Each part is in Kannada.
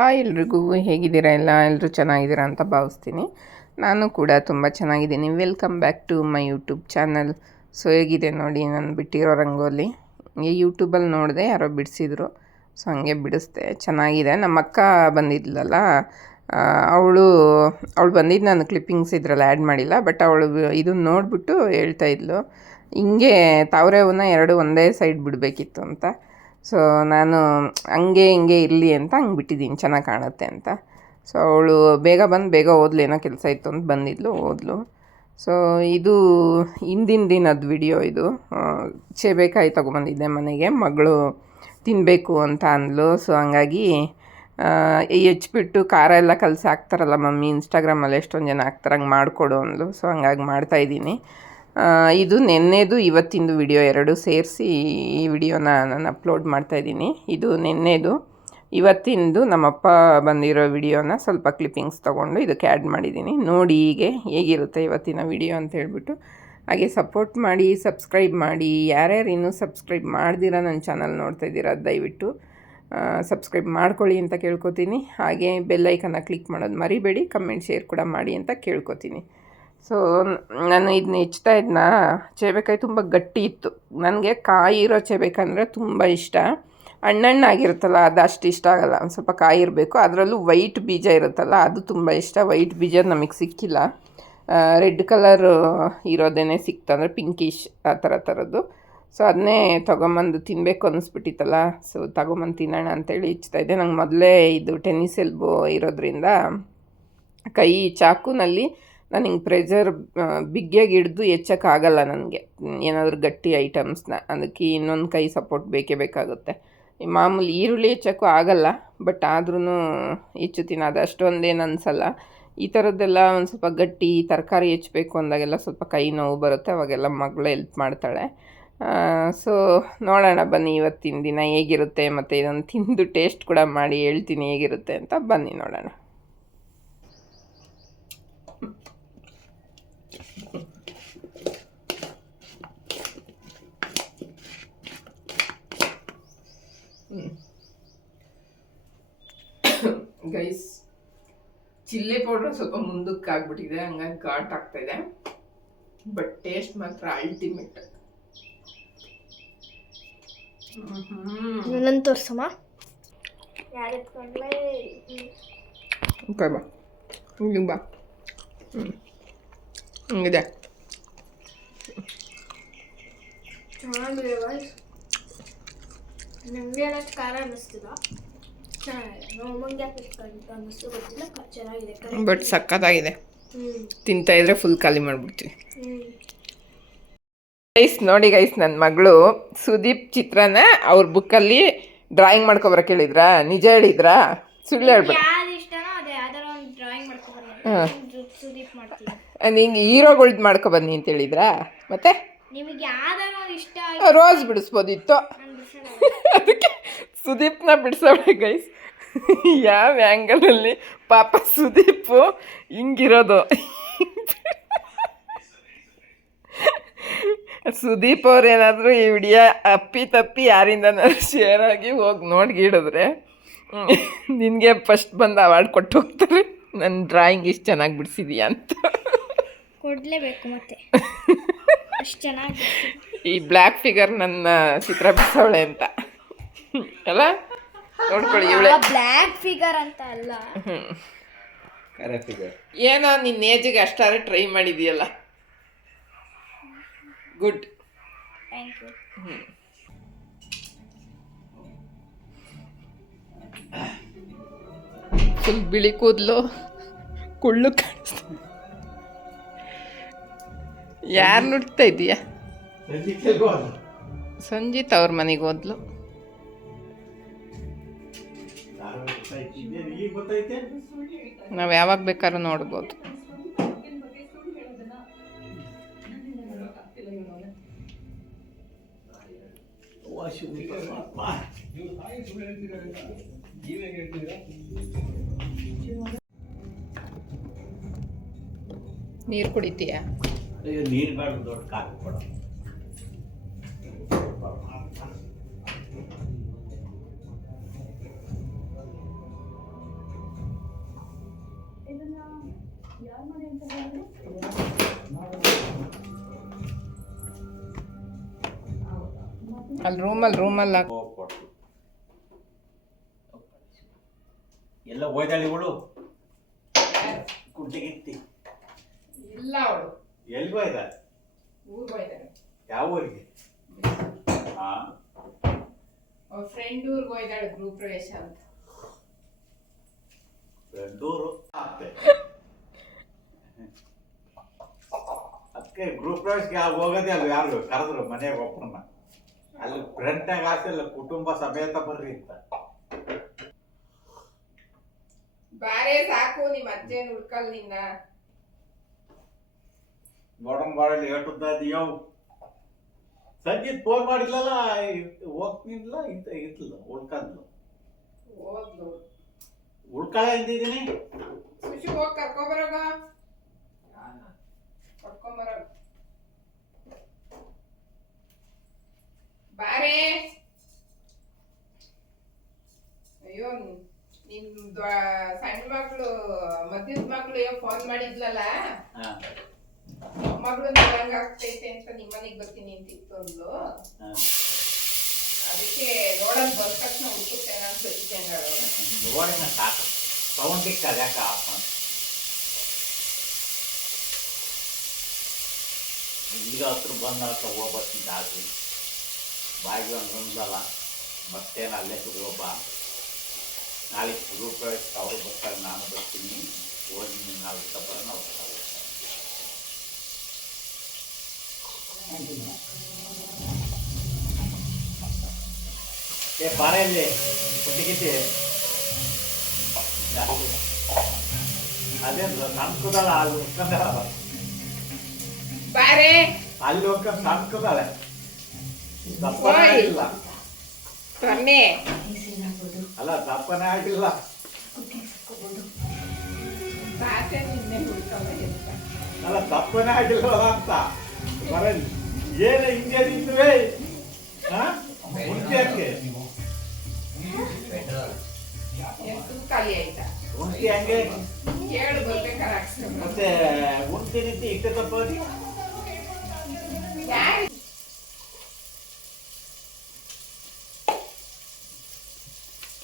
ಹಾಯ್ ಎಲ್ರಿಗೂ ಹೇಗಿದ್ದೀರಾ? ಎಲ್ಲ ಎಲ್ಲರೂ ಚೆನ್ನಾಗಿದ್ದೀರಾ ಅಂತ ಭಾವಿಸ್ತೀನಿ. ನಾನು ಕೂಡ ತುಂಬ ಚೆನ್ನಾಗಿದ್ದೀನಿ. Welcome back to my YouTube channel so ಹೇಗಿದೆ ನೋಡಿ ನಾನು ಬಿಟ್ಟಿರೋ ರಂಗೋಲಿ. ಹಂಗೆ ಯೂಟ್ಯೂಬಲ್ಲಿ ನೋಡಿದೆ ಯಾರೋ ಬಿಡಿಸಿದ್ರು. ಸೊ ಹಂಗೆ ಬಿಡಿಸ್ದೆ. ಚೆನ್ನಾಗಿದೆ. ನಮ್ಮ ಅಕ್ಕ ಬಂದಿದ್ಲಲ್ಲ ಅವಳು ಅವಳು ಬಂದಿದ್ದು ನಾನು ಕ್ಲಿಪ್ಪಿಂಗ್ಸ್ ಇದ್ರಲ್ಲಿ ಆ್ಯಡ್ ಮಾಡಿಲ್ಲ ಬಟ್ ಅವಳು ಇದನ್ನು ನೋಡಿಬಿಟ್ಟು ಹೇಳ್ತಾ ಇದ್ಲು. ಹಿಂಗೆ, ತಾವರೆ ಹೂವನ್ನ ಎರಡು ಒಂದೇ ಸೈಡ್ ಬಿಡಬೇಕಿತ್ತು ಅಂತ. ಸೊ ನಾನು ಹಂಗೆ ಹಿಂಗೆ ಇರಲಿ ಅಂತ ಹಂಗೆ ಬಿಟ್ಟಿದ್ದೀನಿ. ಚೆನ್ನಾಗಿ ಕಾಣುತ್ತೆ ಅಂತ. ಸೊ ಅವಳು ಬೇಗ ಬಂದು ಬೇಗ ಓದ್ಲು, ಏನೋ ಕೆಲಸ ಇತ್ತು ಅಂತ ಬಂದಿದ್ಲು, ಓದ್ಲು. ಸೊ ಇದು ಹಿಂದಿನ ದಿನದ ವಿಡಿಯೋ ಇದು. ಸೇಬೆಕಾಯಿ ತೊಗೊಬಂದಿದ್ದೆ ಮನೆಗೆ. ಮಗಳು ತಿನ್ನಬೇಕು ಅಂತ ಅಂದ್ಲು. ಸೊ ಹಂಗಾಗಿ ಹೆಚ್ಚಿಬಿಟ್ಟು ಖಾರ ಎಲ್ಲ ಕಲಸಿ ಹಾಕ್ತಾರಲ್ಲ ಮಮ್ಮಿ ಇನ್ಸ್ಟಾಗ್ರಾಮಲ್ಲಿ ಎಷ್ಟೊಂದು ಜನ ಹಾಕ್ತಾರೆ, ಹಂಗೆ ಮಾಡಿಕೊಡು ಅಂದ್ಲು. ಸೊ ಹಂಗಾಗಿ ಮಾಡ್ತಾಯಿದ್ದೀನಿ ಇದು ನಿನ್ನೆದು ಇವತ್ತಿಂದು ವಿಡಿಯೋ ಎರಡು ಸೇರಿಸಿ ಈ ವಿಡಿಯೋನ ನಾನು ಅಪ್ಲೋಡ್ ಮಾಡ್ತಾಯಿದ್ದೀನಿ ಇದು ನಿನ್ನೆದು, ಇವತ್ತಿಂದು ನಮ್ಮಪ್ಪ ಬಂದಿರೋ ವಿಡಿಯೋನ ಸ್ವಲ್ಪ ಕ್ಲಿಪ್ಪಿಂಗ್ಸ್ ತೊಗೊಂಡು ಇದಕ್ಕೆ ಆ್ಯಡ್ ಮಾಡಿದ್ದೀನಿ. ನೋಡಿ ಹೀಗೆ ಹೇಗಿರುತ್ತೆ ಇವತ್ತಿನ ವಿಡಿಯೋ ಅಂತ ಹೇಳ್ಬಿಟ್ಟು. ಹಾಗೆ ಸಪೋರ್ಟ್ ಮಾಡಿ, ಸಬ್ಸ್ಕ್ರೈಬ್ ಮಾಡಿ, ಯಾರ್ಯಾರು ಇನ್ನೂ ಸಬ್ಸ್ಕ್ರೈಬ್ ಮಾಡ್ದಿರ ನನ್ನ ಚಾನಲ್ ನೋಡ್ತಾ ಇದ್ದೀರಾ ದಯವಿಟ್ಟು ಸಬ್ಸ್ಕ್ರೈಬ್ ಮಾಡ್ಕೊಳ್ಳಿ ಅಂತ ಕೇಳ್ಕೊತೀನಿ. ಹಾಗೆ ಬೆಲ್ಲೈಕನ್ನ ಕ್ಲಿಕ್ ಮಾಡೋದು ಮರಿಬೇಡಿ, ಕಮೆಂಟ್, ಶೇರ್ ಕೂಡ ಮಾಡಿ ಅಂತ ಕೇಳ್ಕೊತೀನಿ. ಸೊ ನಾನು ಇದನ್ನ ಹೆಚ್ಚುತ್ತಾ ಇದ್ನ ಚೇಬೇಕಾಯಿ ತುಂಬ ಗಟ್ಟಿ ಇತ್ತು. ನನಗೆ ಕಾಯಿ ಇರೋ ಚೇಬೇಕಂದರೆ ತುಂಬ ಇಷ್ಟ. ಹಣ್ಣಣ್ಣಾಗಿರುತ್ತಲ್ಲ ಅದು ಅಷ್ಟು ಇಷ್ಟ ಆಗಲ್ಲ. ಒಂದು ಸ್ವಲ್ಪ ಕಾಯಿ ಇರಬೇಕು. ಅದರಲ್ಲೂ ವೈಟ್ ಬೀಜ ಇರುತ್ತಲ್ಲ, ಅದು ತುಂಬ ಇಷ್ಟ. ವೈಟ್ ಬೀಜ ನಮಗೆ ಸಿಕ್ಕಿಲ್ಲ. ರೆಡ್ ಕಲರ್ ಇರೋದೇನೆ ಸಿಕ್ತು ಅಂದರೆ ಪಿಂಕಿಶ್, ಆ ಥರ ಥರದ್ದು. ಸೊ ಅದನ್ನೇ ತೊಗೊಂಬಂದು ತಿನ್ನಬೇಕು ಅನ್ನಿಸ್ಬಿಟ್ಟಿತ್ತಲ್ಲ ಸೊ ತೊಗೊಂಬಂದು ತಿನ್ನೋಣ ಅಂತೇಳಿ ಇಚ್ತಾ ಇದ್ದೆ. ನಂಗೆ ಮೊದಲೇ ಇದು ಟೆನ್ನಿಸ್ ಎಲ್ಬೋ ಇರೋದ್ರಿಂದ ಕೈ ಚಾಕುನಲ್ಲಿ ನಾನು ಹಿಂಗೆ ಪ್ರೆಷರ್ ಬಿಗ್ಗಿಯಾಗಿ ಹಿಡ್ದು ಹೆಚ್ಚಕ್ಕಾಗಲ್ಲ ನನಗೆ. ಏನಾದರೂ ಗಟ್ಟಿ ಐಟಮ್ಸ್ನ ಅದಕ್ಕೆ ಇನ್ನೊಂದು ಕೈ ಸಪೋರ್ಟ್ ಬೇಕೇ ಬೇಕಾಗುತ್ತೆ. ಮಾಮೂಲಿ ಈರುಳ್ಳಿ ಹೆಚ್ಚಕ್ಕೂ ಆಗಲ್ಲ ಬಟ್ ಆದ್ರೂ ಹೆಚ್ಚುತ್ತೀನಿ ಅದು ಅಷ್ಟೊಂದೇನು ಅನಿಸಲ್ಲ. ಈ ಥರದ್ದೆಲ್ಲ ಒಂದು ಸ್ವಲ್ಪ ಗಟ್ಟಿ, ತರಕಾರಿ ಹೆಚ್ಚಬೇಕು ಅಂದಾಗೆಲ್ಲ ಸ್ವಲ್ಪ ಕೈ ನೋವು ಬರುತ್ತೆ. ಅವಾಗೆಲ್ಲ ಮಗಳು ಹೆಲ್ಪ್ ಮಾಡ್ತಾಳೆ. ಸೊ ನೋಡೋಣ ಬನ್ನಿ ಇವತ್ತಿನ ದಿನ ಹೇಗಿರುತ್ತೆ ಮತ್ತು ಇದನ್ನು ತಿಂದು ಟೇಸ್ಟ್ ಕೂಡ ಮಾಡಿ ಹೇಳ್ತೀನಿ ಹೇಗಿರುತ್ತೆ ಅಂತ ಬನ್ನಿ ನೋಡೋಣ. ಗೈಸ್ ಚಿಲ್ಲಿ ಪೌಡ್ರ್ ಸ್ವಲ್ಪ ಮುಂದಕ್ಕೆ ಆಗ್ಬಿಟ್ಟಿದೆ ಹಂಗಾಗಿ ಘಾಟ್ ಆಗ್ತಾ ಇದೆ ಬಟ್ ಟೇಸ್ಟ್ ಮಾತ್ರ ಅಲ್ಟಿಮೇಟ್ ನನ್ನ ತೋರ್ಸಮ್ಮ. ಬಾ. ಹಿಂಗೆ ಬಾ. ಹ್ಞೂ ಹಂಗಿದೆ. ಚೆನ್ನಾಗಿದೆ ನಿಮಗೆ ಏನಷ್ಟು ಖಾರ ಅನ್ನಿಸ್ತಿಲ್ಲ. ಬಟ್ ಸಕ್ಕತ್ತಾಗಿದೆ. ತಿಂತಾ ಇದ್ರೆ ಫುಲ್ ಖಾಲಿ ಮಾಡಿಬಿಡ್ತೀವಿ ಗೈಸ್ ನೋಡಿ ಗೈಸ್ ನನ್ನ ಮಗಳು ಸುದೀಪ್ ಚಿತ್ರನ ಅವ್ರ ಬುಕ್ಕಲ್ಲಿ ಡ್ರಾಯಿಂಗ್ ಮಾಡ್ಕೊಬರಕ್ಕೆ ಹೇಳಿದ್ರಾ ನಿಜ ಹೇಳಿದ್ರಾ? ಸುಳ್ಳು ಹೇಳ್ಬೇಕು ನಿಂಗೆ ಹೀರೋಗಳ್ದು ಮಾಡ್ಕೊಬನ್ನಿ ಅಂತ ಹೇಳಿದ್ರಾ? ಮತ್ತೆ? ರೋಸ್ ಬಿಡಿಸ್ಬೋದಿತ್ತು. ಅದಕ್ಕೆ ಸುದೀಪ್ನ ಬಿಡಿಸೋಳೆ ಗೈಸ್ ಯಾವ ಆ್ಯಂಗಲಲ್ಲಿ ಪಾಪ ಸುದೀಪು ಹಿಂಗಿರೋದು? ಸುದೀಪ್ ಅವ್ರೇನಾದರೂ ಈ ವಿಡಿಯೋ ಅಪ್ಪಿ ತಪ್ಪಿ ಯಾರಿಂದನಾದ್ರು ಶೇರ್ ಆಗಿ ಹೋಗಿ ನೋಡ್ಗಿಡಿದ್ರೆ ನಿನಗೆ ಫಸ್ಟ್ ಬಂದು ಅವಾರ್ಡ್ ಕೊಟ್ಟು ಹೋಗ್ತಾರೆ. ನನ್ನ ಡ್ರಾಯಿಂಗ್ ಇಷ್ಟು ಚೆನ್ನಾಗಿ ಬಿಡಿಸಿದೀಯ ಅಂತ. ಕೊಡಲೇಬೇಕು ಮತ್ತೆ. ಅಷ್ಟು ಚೆನ್ನಾಗಿ ಈ ಬ್ಲ್ಯಾಕ್ ಫಿಗರ್ ನನ್ನ ಚಿತ್ರ ಬಿಡಿಸೋಳೆ ಅಂತ. ಅಲ್ಲ? ನೋಡ್ಕೊಳ್ಳಿ ಇವಳೆ. ಬ್ಲ್ಯಾಕ್ ಫಿಗರ್ ಅಂತ ಅಲ್ಲ. ಏನೋ ನಿನ್ನ ಏಜಿಗೆ ಅಷ್ಟಾದ್ರೆ ಟ್ರೈ ಮಾಡಿದೀಯಲ್ಲ. ಗುಡ್ ಥ್ಯಾಂಕ್ ಯು ಫುಲ್ ಬಿಳಿ ಕೂದಲು ಕುಳ್ಳು ಕಾಣಿಸ್ತ ಯಾರು ನುಡ್ತಾ ಇದೀಯ? ಸಂಜಿತ್ ಅವ್ರ ಮನೆಗೆ ಹೋದ್ಲು. ನಾವು ಯಾವಾಗ ಬೇಕಾದ್ರೂ ನೋಡ್ಬೋದು. ನೀರು ಕುಡಿತೀಯಾ? ನೀರು ಬೇಡ ದೊಡ್ಡ ಕಾಫಿ ಕೊಡ ಅಲ್ಲಿ ರೂಮಲ್ಲಿ ರೂಮಲ್ಲಿ ಹಾಕಿ ಎಲ್ಲ ಹೋಯ್ದಾಳಿಗಳು? ಕುಂಟಿಗಿತ್ತಿ ಇಲ್ಲ ಅವಳು. ಎಲ್ಲಿ ಹೋಯ್ದಾಳೆ? ಊರಿಗೆ ಹೋಯ್ತಾಳೆ ಯಾವ ಊರಿಗೆ? ಹಾ ಅವ್ರ ಫ್ರೆಂಡ್ ಊರಿಗೆ ಹೋಯ್ತಾಳೆ ಗೃಹ ಪ್ರವೇಶ ಅಂತ. ಫ್ರೆಂಡ್ ಊರು? ಅದಕ್ಕೆ ಗ್ರೂಪ್ ಪ್ರವೇಶಕ್ಕೆ ಹೋಗೋದೇ ಅಲ್ಲ ಯಾರು? ಕರೆದ್ರು ಮನೆಗೆ ಒಬ್ಬರನ್ನ ಅಲ್ಲಿ ಫ್ರಂಟಾಗ ಹಾಕಿಲ್ಲ ಕುಟುಂಬ ಸಮೇತ ಬರ್ರಿ ಅಂತ. ಬಾರೆ ಸಾಕು ನಿಮ್ಮ ಅಜ್ಜೇನ್ ಹುಡ್ಕಲ್ ನಿನ್ನ. ನೋಡಂಗ್ ಬಾಳಲ್ಲಿ ಏಟುದ್ದದಿಯೋ ಸಂಜಿತ್ ಫೋನ್ ಮಾಡಿದ್ಲಲ್ಲ ಹೋಗ್ತಿದ್ಲ ಇಂತ ಇರ್ಲಿಲ್ಲ ಉಳ್ಕಂದ್ಲು. ಹೋದ್ಲು. ಉಳ್ಕಳ ಎಂದಿದ್ದೀನಿ ಸುಶಿ ಹೋಗಿ ಕರ್ಕೊಂಬರೋಗ ಕರ್ಕೊಂಬರೋ ಬಾರೆ. ಅಯ್ಯೋ ನಿಮ್ ಸಣ್ಣ ಮಕ್ಳು ಮಧ್ಯದ ಮಕ್ಳು ಫೋನ್ ಮಾಡಿದ್ಲಲ್ಲ? ಮಕ್ಕಳು ಮಗಳು ನಂಗೆ ಆಗ್ತೈತೆ ಅಂತ ನಿಮ್ಮನೆಗ್ ಬರ್ತೀನಿ ಅಂತಿತ್ತು ಅಂದ್ಲು ಅದಕ್ಕೆ ನೋಡಕ್ ಬಂದ ತಕ್ಷಣ ಬರ್ತಿದ್ದೆ ನೋಡಿನ ಸಾಕು. ಸೌಂಡ್ ಸಿಗ್ತದೆ ಯಾಕೆ ಆಫ್ ಮಾಡಿ ಈಗ ಹತ್ರ ಬಂದ ಹೋಗ್ಬರ್ತೀನಿ ರಾತ್ರಿ ಬಾಯಿಗೆ ಒಂದು ಒಂದಲ್ಲ ಮತ್ತೇನು ಅಲ್ಲೇ ಹೋಗ್ಬ ನಾಳೆ ರೂಪಾಯಿ ಅವರು ಬರ್ತಾರೆ, ನಾನು ಬರ್ತೀನಿ. ಹೋಗಿ ನಾಲ್ಕು ಬರೋಣ ನಾವು ಏ, ಬಾರ ಇಲ್ಲಿ ಅದೇನು ಅದೇ ಸಂಸ್ಕೃತಲ್ಲ ಅಲ್ಲಿ ಉಟ್ಕೊಂಡಲ್ಲ ಬಾರೇ. ಅಲ್ಲಿ ಹೋಗ್ಕೊಂಡು ಓಯ್. ಆಗಿಲ್ಲ. ಸೊನ್ನೆ ಅಲ್ಲ ದಪ್ಪನೇ ಆಗಿಲ್ಲ. ನಿನ್ನೆ ಅಂತ ಅಲ್ಲ ದಪ್ಪನೇ ಆಗಿಲ್ಲ ಅಂತ. ಬರಲಿ ಏನು ಹಿಂಗೆ ನಿಂತುವೆ ಉಂಟಿ ಎಷ್ಟು ಖಾಲಿ ಆಯ್ತಾ? ಉಂಟಿ ಹಂಗೆ. ಕೇಳು ಬರ್ಬೇಕಾರೆ ಅಕ್ಷರ ಮತ್ತೆ ಉಂಟಿ ನಿಂತು ಇಟ್ಟು ತಪ್ಪ ಯಾರು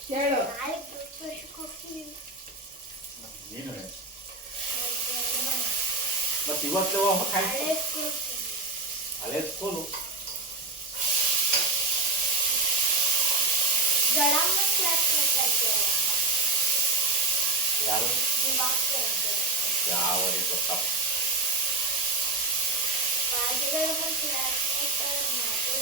ಕೇಳು ನಾಳೆ ಪ್ರವೇಶಕ್ಕೆ ಹೋಗ್ತೀನಿ ನೀನು ಮತ್ತೆ ಇವತ್ತು ಹೋಗ್ಬೇಕು ನಾಳೆ ಸ್ಕೂಲ್ ಹಳೆ ಸ್ಕೂಲು ದಡಮ್ಮ ಕ್ಲಾಸ್ ಮಾಡ್ತಾ ಇದ್ದೇವೆ ಯಾರು ದಿವಾಕರ್ ಅಂತ ಯಾವ ಗೊತ್ತಪ್ಪ ಬಾಜುಗಳಮ್ಮ ಕ್ಲಾಸ್ ಮಾಡ್ತಾರೆ ಮಾತು ಮಾಡ್ತಾರೆ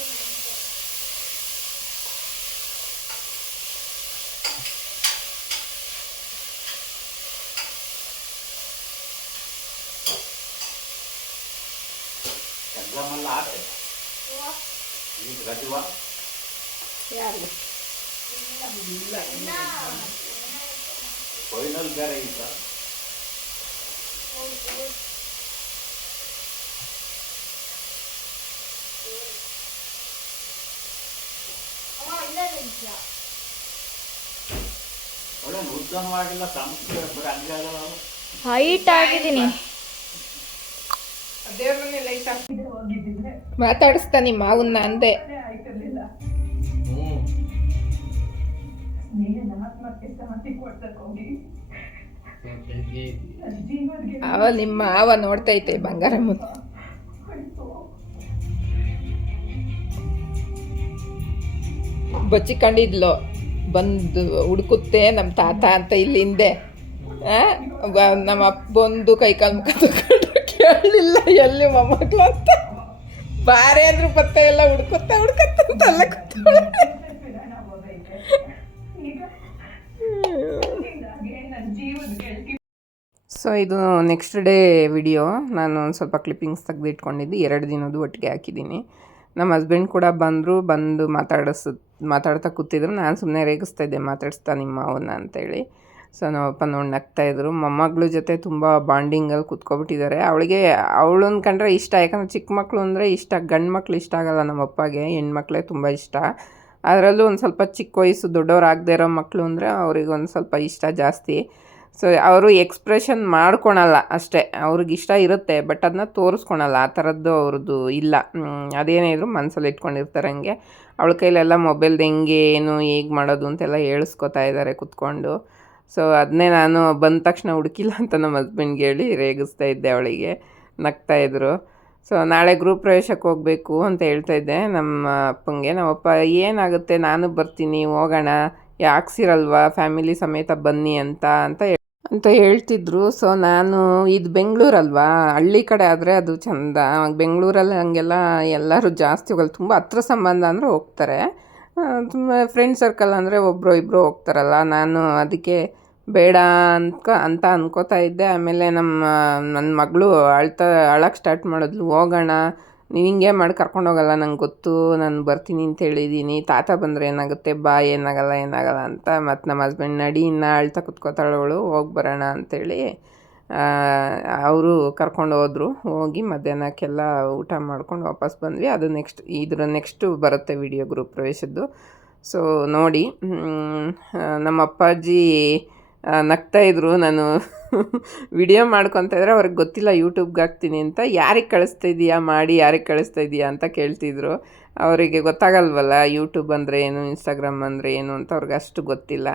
ಈಗ ರಜವಾ ಯಾರು ಫೈನಲ್ ಬೇರೆ ನಿಜ ಒಳ್ಳೆ ಹಂಗೆ ಹೈಟ್ ಆಗಿದ್ದೀನಿ ಮಾತಾಡಿಸ್ತಾ ನಿಮ್ಮ ಮಾವನ್ನ ಅಂದೆ ಅವ ನಿಮ್ಮ ಆವ ನೋಡ್ತೈತೆ ಬಂಗಾರ ಮುತ್ತು ಬಚ್ಚಿಕೊಂಡಿದ್ಲು ಬಂದು ಹುಡುಕುತ್ತೆ ನಮ್ಮ ತಾತ ಅಂತ ಇಲ್ಲಿ ಹಿಂದೆ. ನಮ್ಮ ಅಪ್ಪ ಬಂದು ಕೈಕಾಲು ಮುಖ ಕೇಳಲಿಲ್ಲ ಎಲ್ಲಿ ಮೊಮ್ಮಕ್ಕಳು ಅಂತ. ಬಾರೇ ಆದ್ರೂ ಪತ್ತೆ ಎಲ್ಲ ಹುಡ್ಕುತ್ತಾ ಹುಡ್ಕುತ್ತಾ ಅಂತ. ಸೊ, ಇದು ನೆಕ್ಸ್ಟ್ ಡೇ ವಿಡಿಯೋ ನಾನು ಒಂದು ಸ್ವಲ್ಪ ಕ್ಲಿಪ್ಪಿಂಗ್ಸ್ ತೆಗೆದು ಇಟ್ಕೊಂಡಿದ್ದು ಎರಡು ದಿನದ್ದು ಒಟ್ಟಿಗೆ ಹಾಕಿದ್ದೀನಿ. ನಮ್ಮ ಹಸ್ಬೆಂಡ್ ಕೂಡ ಬಂದರು, ಬಂದು ಮಾತಾಡಿಸ್, ಮಾತಾಡ್ತಾ ಕೂತಿದ್ರು. ನಾನು ಸುಮ್ಮನೆ ರೇಗಿಸ್ತಾ ಇದ್ದೆ, ಮಾತಾಡಿಸ್ತಾ ನಿಮ್ಮ ಅವನ್ನ ಅಂತೇಳಿ. ಸೊ ನಮ್ಮಪ್ಪ ನೋಡಿ ನಗ್ತಾಯಿದ್ರು ಮೊಮ್ಮಗಳ ಜೊತೆ ತುಂಬ ಬಾಂಡಿಂಗಲ್ಲಿ ಕೂತ್ಕೊಬಿಟ್ಟಿದ್ದಾರೆ. ಅವಳಿಗೆ ಅವಳನ್ನ ಕಂಡ್ರೆ ಇಷ್ಟ. ಯಾಕಂದರೆ ಚಿಕ್ಕ ಮಕ್ಕಳು ಅಂದರೆ ಇಷ್ಟ. ಗಂಡು ಮಕ್ಕಳು ಇಷ್ಟ ಆಗಲ್ಲ ನಮ್ಮಪ್ಪಗೆ ಹೆಣ್ಮಕ್ಳೇ ತುಂಬ ಇಷ್ಟ. ಅದರಲ್ಲೂ ಒಂದು ಸ್ವಲ್ಪ ಚಿಕ್ಕ ವಯಸ್ಸು ದೊಡ್ಡವ್ರು ಆಗದೆ ಇರೋ ಮಕ್ಕಳು ಅಂದರೆ ಅವ್ರಿಗೆ ಒಂದು ಸ್ವಲ್ಪ ಇಷ್ಟ ಜಾಸ್ತಿ. ಸೊ ಅವರು ಎಕ್ಸ್ಪ್ರೆಷನ್ ಮಾಡ್ಕೊಳಲ್ಲ ಅಷ್ಟೇ. ಅವ್ರಿಗೆ ಇಷ್ಟ ಇರುತ್ತೆ ಬಟ್ ಅದನ್ನ ತೋರಿಸ್ಕೊಳಲ್ಲ. ಆ ಥರದ್ದು ಅವ್ರದ್ದು ಇಲ್ಲ. ಅದೇನೇ ಇದ್ರು ಮನಸ್ಸಲ್ಲಿ ಇಟ್ಕೊಂಡಿರ್ತಾರೆ ಹಂಗೆ. ಅವಳ ಕೈಲೆಲ್ಲ ಮೊಬೈಲ್ದು ಹೆಂಗೆ, ಏನು, ಹೇಗೆ ಮಾಡೋದು ಅಂತೆಲ್ಲ ಹೇಳಿಸ್ಕೊತಾ ಇದ್ದಾರೆ ಕುತ್ಕೊಂಡು. ಸೊ ಅದನ್ನೇ ನಾನು ಬಂದ ತಕ್ಷಣ ಹುಡುಕಿಲ್ಲ ಅಂತ ನಮ್ಮ ಹಸ್ಬೆಂಡ್ಗೆ ಹೇಳಿ ರೇಗಿಸ್ತಾ ಇದ್ದೆ ಅವಳಿಗೆ. ನಗ್ತಾ ಇದ್ರು. ಸೊ ನಾಳೆ ಗ್ರೂಪ್ ಪ್ರವೇಶಕ್ಕೆ ಹೋಗಬೇಕು ಅಂತ ಹೇಳ್ತಾ ಇದ್ದೆ. ನಮ್ಮ ಅಪ್ಪಂಗೆ ನಮ್ಮಪ್ಪ ಏನಾಗುತ್ತೆ? ನಾನು ಬರ್ತೀನಿ, ಹೋಗೋಣ. ಯಾಕ್ಸಿರಲ್ವಾ ಫ್ಯಾಮಿಲಿ ಸಮೇತ ಬನ್ನಿ ಅಂತ ಅಂತ ಅಂತ ಹೇಳ್ತಿದ್ರು. ಸೊ ನಾನು ಇದು ಬೆಂಗಳೂರಲ್ವಾ? ಹಳ್ಳಿ ಕಡೆ ಆದರೆ ಅದು ಚಂದ. ಬೆಂಗಳೂರಲ್ಲಿ ಹಂಗೆಲ್ಲ ಎಲ್ಲರೂ ಜಾಸ್ತಿ ಹೋಗಲ್ಲ. ತುಂಬ ಹತ್ರ ಸಂಬಂಧ ಅಂದರೆ ಹೋಗ್ತಾರೆ. ತುಂಬ ಫ್ರೆಂಡ್ ಸರ್ಕಲ್ ಅಂದರೆ ಒಬ್ಬರು ಇಬ್ಬರು ಹೋಗ್ತಾರಲ್ಲ. ನಾನು ಅದಕ್ಕೆ ಬೇಡ ಅಂತ ಅಂದ್ಕೋತಾ ಇದ್ದೆ. ಆಮೇಲೆ ನಮ್ಮ, ನನ್ನ ಮಗಳು ಅಳ್ತಾ ಅಳಕ್ಕೆ ಸ್ಟಾರ್ಟ್ ಮಾಡಿದ್ಲು. ಹೋಗೋಣ ನೀನು ಹಿಂಗೆ ಮಾಡಿ ಕರ್ಕೊಂಡು ಹೋಗಲ್ಲ, ನಂಗೆ ಗೊತ್ತು, ನಾನು ಬರ್ತೀನಿ ಅಂತ ಹೇಳಿದ್ದೀನಿ ತಾತ ಬಂದರೆ ಏನಾಗುತ್ತೆ? ಬಾ, ಏನಾಗಲ್ಲ ಏನಾಗಲ್ಲ ಅಂತ. ಮತ್ತು ನಮ್ಮ ಹಸ್ಬೆಂಡ್ ನಡಿ, ಇನ್ನು ಅಳ್ತಾ ಕುತ್ಕೋತಾಳವಳು ಹೋಗಿ ಬರೋಣ ಅಂಥೇಳಿ ಅವರು ಕರ್ಕೊಂಡು ಹೋದರು. ಹೋಗಿ ಮಧ್ಯಾಹ್ನಕ್ಕೆಲ್ಲ ಊಟ ಮಾಡ್ಕೊಂಡು ವಾಪಸ್ ಬಂದ್ವಿ. ಅದು ನೆಕ್ಸ್ಟ್ ಇದ್ರ ನೆಕ್ಸ್ಟು ಬರುತ್ತೆ ವಿಡಿಯೋ ಗ್ರೂಪ್ ಪ್ರವೇಶದ್ದು. ಸೊ ನೋಡಿ ನಮ್ಮ ಅಪ್ಪಾಜಿ ನಗ್ತಾ ಇದ್ರು. ನಾನು ವಿಡಿಯೋ ಮಾಡ್ಕೊತಾ ಇದ್ರೆ ಅವ್ರಿಗೆ ಗೊತ್ತಿಲ್ಲ ಯೂಟ್ಯೂಬ್ಗೆ ಹಾಕ್ತೀನಿ ಅಂತ. ಯಾರಿಗೆ ಕಳಿಸ್ತಾ ಇದೀಯಾ? ಮಾಡಿ ಯಾರಿಗೆ ಕಳಿಸ್ತಾ ಇದೀಯಾ ಅಂತ ಕೇಳ್ತಿದ್ರು. ಅವರಿಗೆ ಗೊತ್ತಾಗಲ್ವಲ್ಲ ಯೂಟ್ಯೂಬ್ ಅಂದರೆ ಏನು ಇನ್ಸ್ಟಾಗ್ರಾಮ್ ಅಂದರೆ ಏನು ಅಂತ ಅವ್ರಿಗೆ ಅಷ್ಟು ಗೊತ್ತಿಲ್ಲ.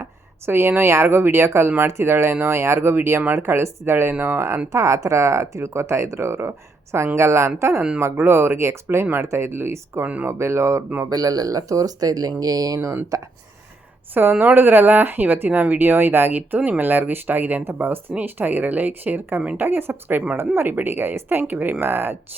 ಸೊ ಏನೋ ಯಾರಿಗೋ ವಿಡಿಯೋ ಕಾಲ್ ಮಾಡ್ತಿದ್ದಾಳೇನೋ, ಯಾರಿಗೋ ವಿಡಿಯೋ ಮಾಡಿ ಕಳಿಸ್ತಿದ್ದಾಳೇನೋ ಅಂತ ಆ ಥರ ತಿಳ್ಕೊತಾ ಇದ್ರು ಅವರು. ಸೊ ಹಂಗಲ್ಲ ಅಂತ ನನ್ನ ಮಗಳು ಅವ್ರಿಗೆ ಎಕ್ಸ್ಪ್ಲೈನ್ ಮಾಡ್ತಾಯಿದ್ಲು ಇಸ್ಕೊಂಡು ಮೊಬೈಲು ಅವ್ರ ಮೊಬೈಲಲ್ಲೆಲ್ಲ ತೋರಿಸ್ತಾ ಇದ್ಲು, ಹೆಂಗೆ ಏನು ಅಂತ. ಸೊ ನೋಡಿದ್ರಲ್ಲ, ಇವತ್ತಿನ ವಿಡಿಯೋ ಇದಾಗಿತ್ತು. ನಿಮ್ಮೆಲ್ಲರಿಗೂ ಇಷ್ಟ ಆಗಿದೆ ಅಂತ ಭಾವಿಸ್ತೀನಿ. ಇಷ್ಟ ಆಗಿರೋ ಲೈಕ್ ಶೇರ್ ಕಮೆಂಟ್ ಹಾಗೆ ಸಬ್ಸ್ಕ್ರೈಬ್ ಮಾಡೋದು ಮರಿಬೇಡಿ guys thank you very much